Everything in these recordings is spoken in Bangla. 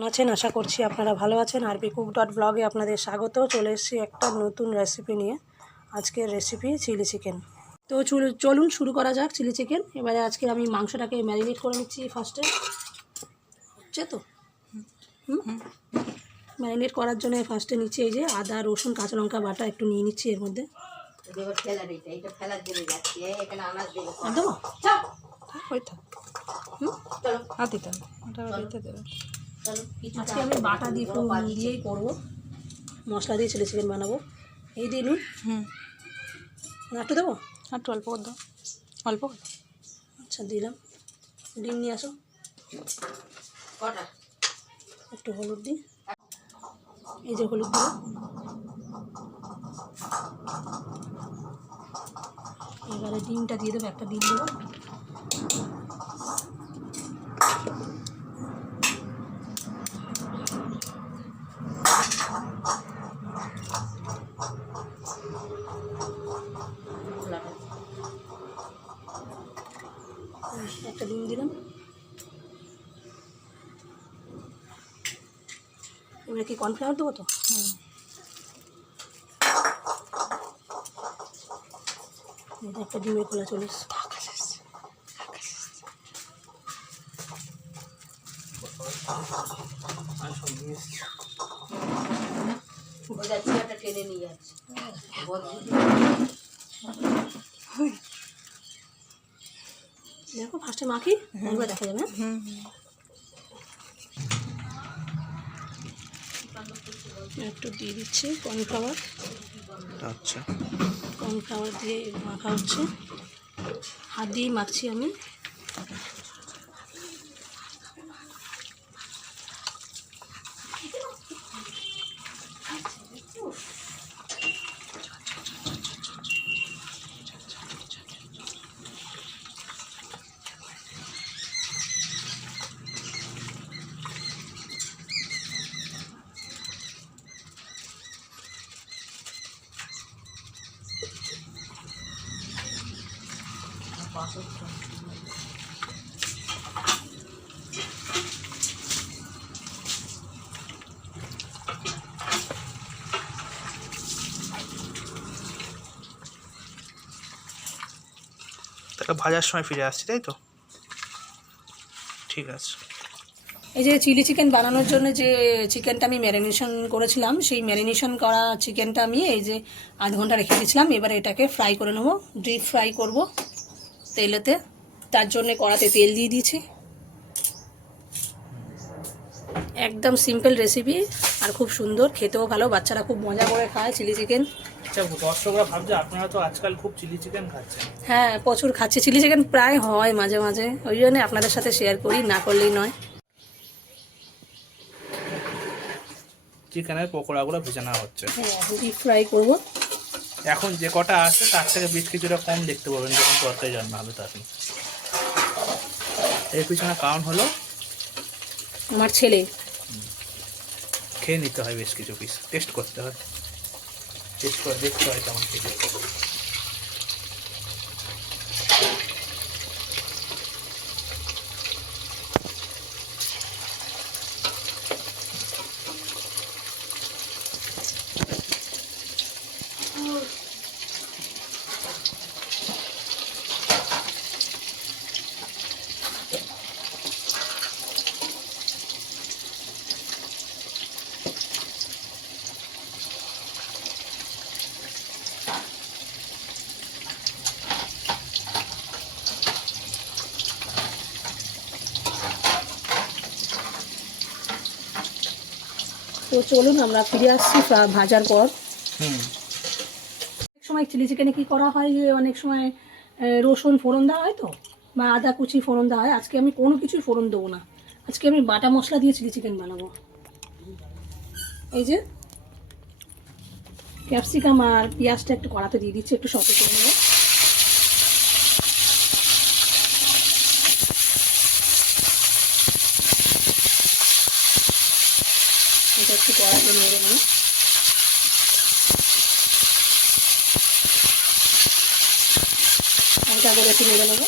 কেমন আছেন? আশা করছি আপনারা ভালো আছেন। আরবি কুক ডট ব্লগে আপনাদের স্বাগত চলে এসেছি একটা নতুন রেসিপি নিয়ে। আজকের রেসিপি চিলি চিকেন তো চুল- চলুন শুরু করা যাক চিলি চিকেন এবারে আজকে আমি মাংসটাকে ম্যারিনেট করে নিচ্ছি ফার্স্টে হচ্ছে তো? ম্যারিনেট করার জন্য ফার্স্টে নিচ্ছি এই যে আদা রসুন কাঁচা লঙ্কা বাটা একটু নিয়ে নিচ্ছি এর মধ্যে। দেবো। ওই থাক দিতে ওটা দিতে দেবে। চলো কিছু আজকে আমি বাটা দিয়ে ফোড়ন দিয়েই করব। মশলা দিয়ে চিলি চিকেন বানাবো। এই দিয়ে নুন। হুম। আর একটু দেবো? আর একটু অল্প করে দাও। অল্প আচ্ছা দিলাম। ডিম নিয়ে আসো। একটু হলুদ দিই। এই যে হলুদ দিলাম। এবারে ডিমটা দিয়ে দেবো একটা ডিম দেবো খোলাটা একটা ডিম দিলাম এবারে কি কর্নফ্লাওয়ার দেবো তো? একটা ডিমের খোলা চলে টেনে নিয়ে যাচ্ছে। দেখো ফার্স্টে মাখি দেখা যাবে হ্যাঁ? একটু দিয়ে দিচ্ছি কর্নফ্লাওয়ার আচ্ছা। কর্নফ্লাওয়ার দিয়ে মাখা হচ্ছে। হাত দিয়ে মাখছি আমি। ভাজার সময় ফিরে আসছি, তাই তো? ঠিক আছে। এই যে চিলি চিকেন বানানোর জন্য যে চিকেনটা আমি ম্যারিনেশন করেছিলাম, সেই ম্যারিনেশন করা চিকেনটা আমি এই যে আধ ঘণ্টা রেখে দিয়েছিলাম। এবার এটাকে ফ্রাই করে নেব ডিপ ফ্রাই করব। তেলেতে তার জন্য কড়াতে তেল দিয়ে দিয়েছি। একদম সিম্পল রেসিপি আর খুব সুন্দর খেতেও ভালো বাচ্চারা খুব মজা করে খায় চিলি চিকেন আচ্ছা দর্শকরা ভাবছে আপনারা তো আজকাল খুব চিলি চিকেন খাচ্ছেন। হ্যাঁ প্রচুর খাচ্ছে। চিলি চিকেন প্রায় হয় মাঝে মাঝে ওই জন্য আপনাদের সাথে শেয়ার করি না করলেই নয়। চিকেনের পকোড়াগুলো ভেজে নেওয়া হচ্ছে। হ্যাঁ ডিপ ফ্রাই করব। এখন যে কটা আছে তার থেকে বেশ কিছুটা কম দেখতে পাবেন যখন তরকারি রান্না হবে তখন। এর পিছনে কারণ হলো আমার ছেলে। খেয়ে নিতে হয় বেশ কিছু পিস টেস্ট করতে হয়। টেস্ট করে দেখতে হয় কেমন খেতে তো চলুন আমরা ফিরে আসছি ভাজার পর। অনেক সময় চিলি চিকেনে কি করা হয় যে অনেক সময় রসুন ফোড়ন দেওয়া হয় তো? বা আদা কুচি ফোড়ন দেওয়া হয়। আজকে আমি কোনো কিছুই ফোড়ন দেবো না। আজকে আমি বাটা মশলা দিয়ে চিলি চিকেন বানাবো। এই যে ক্যাপসিকাম আর পেঁয়াজটা একটু কড়াতে দিয়ে দিচ্ছি একটু সতে করে নেব। করে নেড়ে নিই হালকা করে একটু নেড়ে নেব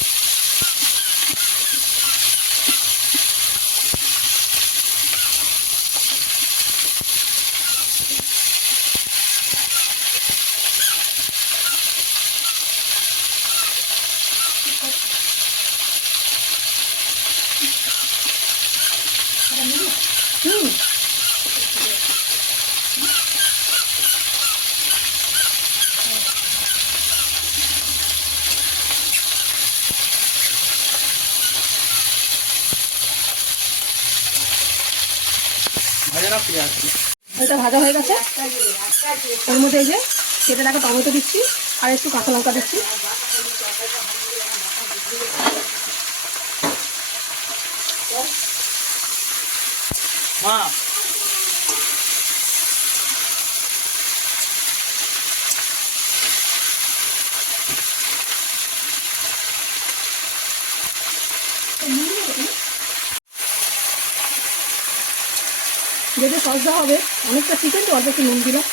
হুম এটা ভাজা হয়ে গেছে। ওর মধ্যে এই যে সেটা রাখা টমেটো দিচ্ছি, আর একটু কাঁচা লঙ্কা দিচ্ছি। মা যেটা সস দেওয়া হবে। অনেকটা চিকেন তো, অল্প একটু নুন দিলাম।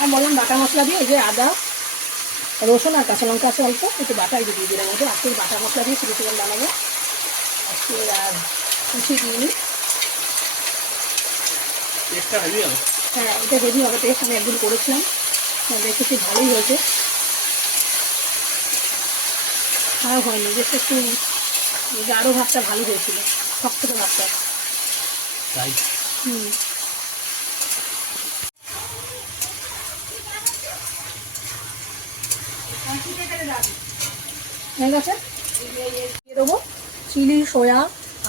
আর বললাম বাটা মশলা দিয়ে যে আদা রসুন আর কাঁচা লঙ্কা আছে অল্প একটু বাটা এই দিয়ে দিলাম। মধ্যে আজকে বাটা মশলা দিয়ে চিলি চিকেন বানাবো। আজকে আর কুচি দিইনি হ্যাঁ এটা হেভি হবে টেস্ট আমি একদিন করেছিলাম। হ্যাঁ, দেখেছি ভালোই হয়েছে। খারাপ হয়নি বেশ একটু গাঢ় ভাতটা ভালো হয়েছিল। শক্ত ভাতটা। তাই? হুম। হয়ে গেছে? দিয়ে দেবো চিলি সয়া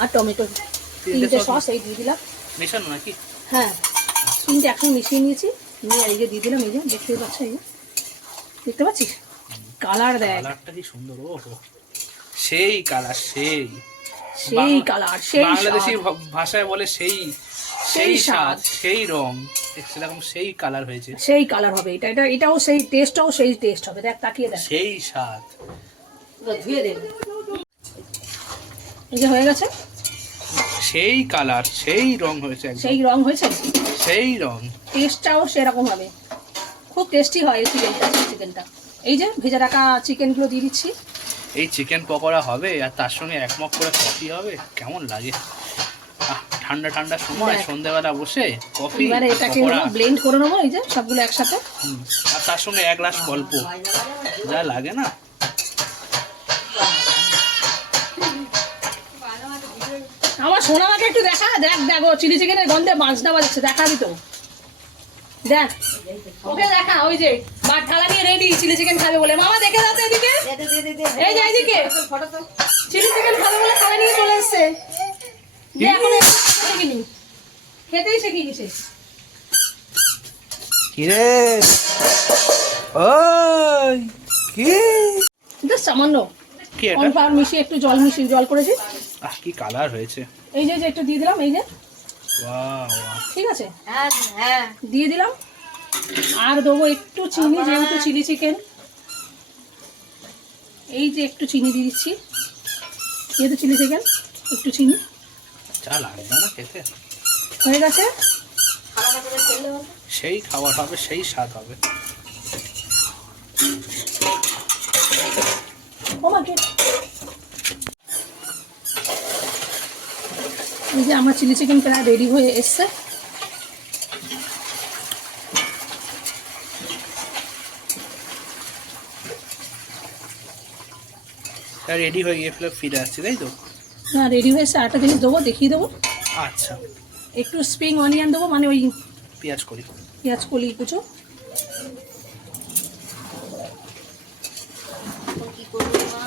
আর টমেটো। তিনটে সস। এই দিয়ে দিলাম। মেশানো নাকি? হ্যাঁ তিনটে একসঙ্গে মিশিয়ে নিয়েছি। নিয়ে এই যে দিয়ে দিলাম এই যে দেখতে পাচ্ছ এই দেখতে পাচ্ছিস? কালার দেখ। কালারটা কি সুন্দর ও সেই কালার সেই। সেই কালার সেই বাংলাদেশি ভাষায় বলে সেই সেই স্বাদ। সেই রং। সেরকম সেই কালার হয়েছে। সেই কালার হবে এটা এটা এটাও সেই টেস্টটাও সেই টেস্ট হবে। দেখ তাকিয়ে দেখ। সেই স্বাদ। ধুয়ে দেবে এই যে হয়ে গেছে? সেই কালার সেই রং হয়েছে সেই রং হয়েছে? সেই রং। টেস্টটাও সেরকম হবে। খুব টেস্টি হয় এই চিকেনটা চিকেনটা এই যে ভেজে রাখা চিকেনগুলো দিয়ে দিচ্ছি। এই চিকেন পকোড়া হবে আর তার সঙ্গে এক মগ করে কফি হবে? কেমন লাগে? ঠান্ডা ঠান্ডা সময় দেখ। সন্ধ্যেবেলা বসে কফি এবারে এটাকে ব্লেন্ড করে নেব এই যে সবগুলো একসাথে। আর তার সঙ্গে এক গ্লাস গল্প। যা লাগে না? আমার সোনামাকে একটু দেখা দেখ দেখ ও চিলি চিকেনের গন্ধে বাজনা বাজাচ্ছে দেখা দিত দেখ ওকে দেখা ওই যে বাট থালা নিয়ে রেডি চিলি চিকেন খাবে বলে। মামা দেখে দাও তো এদিকে। দে দে দে দে এই যে তো চিলি চিকেন খাবে বলে থালা নিয়ে চলে এসছে। যে এখন শিখিনি খেতেই শিখে গেছে। কিরে? ওই কি? জাস্ট সামান্য। কি এটা? কর্নফ্লাওয়ার মিশিয়ে একটু জল মিশিয়ে জল করেছি। আহ কি কালার হয়েছে? এই যে যে একটু দিয়ে দিলাম এই যে। ঠিক আছে? হ্যাঁ হ্যাঁ। দিয়ে দিলাম। আর দেবো একটু চিনি যেহেতু চিলি চিকেন। এই যে একটু চিনি দিয়ে দিচ্ছি। যেহেতু চিলি চিকেন একটু চিনি। যা লাগবে না খেতে। হয়ে গেছে? সেই খাবার হবে সেই স্বাদ হবে। এই যে আমার চিলি চিকেন প্রায় রেডি হয়ে এসছে। রেডি হয়ে গিয়ে ফেলে ফিরে আসছি তাই তো? না রেডি হয়ে এসছে আরেকটা জিনিস দেবো দেখিয়ে দেবো। আচ্ছা। একটু স্প্রিং অনিয়ন দেবো মানে ওই পেঁয়াজ করি। পেঁয়াজ কলি কুচো। এখন কি করব মা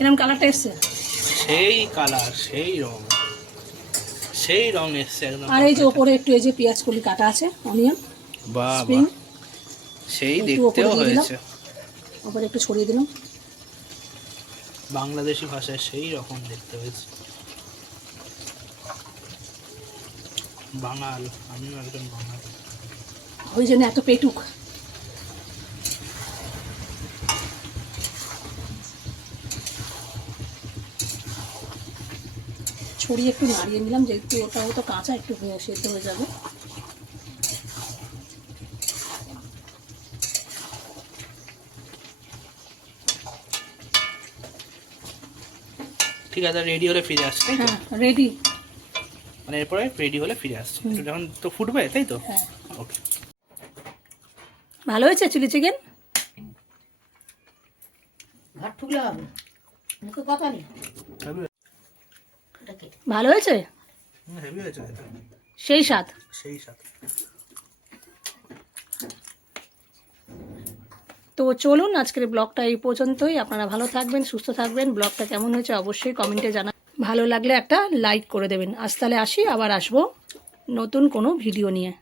এরকম কালারটা এসছে? সেই কালার সেই রং সেই রং এসছে একদম আর এই যে ওপরে একটু এই যে পেঁয়াজ কলি কাটা আছে অনিয়ন বাহ সেই দেখতেও। হয়েছে। ওপরে একটু ছড়িয়ে দিলাম। বাংলাদেশি ভাষায় সেই রকম দেখতে হয়েছে। বাঙাল আমিও একজন বাঙাল। ওই জন্য এত পেটুক। ছড়িয়ে একটু নাড়িয়ে নিলাম যেহেতু ওটাও তো কাঁচা একটু হয়ে- সেদ্ধ হয়ে যাবে। ঠিক আছে রেডি হলে ফিরে আসছে হ্যাঁ রেডি মানে এরপরে রেডি হলে ফিরে আসছে। যখন তো ফুটবে তাই তো? হ্যাঁ। ওকে ভালো হয়েছে চিলি চিকেন? ভাত ঠুকলে হবে। মুখে কথা নেই। ভালো হয়েছে। সেই সাত সেই সাত তো চলুন আজকের ব্লগটা এই পর্যন্তই। আপনারা ভালো থাকবেন সুস্থ থাকবেন। ব্লগটা কেমন হয়েছে অবশ্যই কমেন্টে জানা ভালো লাগলে একটা লাইক করে দেবেন। আজ তাহলে আসি আবার আসব নতুন কোনো ভিডিও নিয়ে।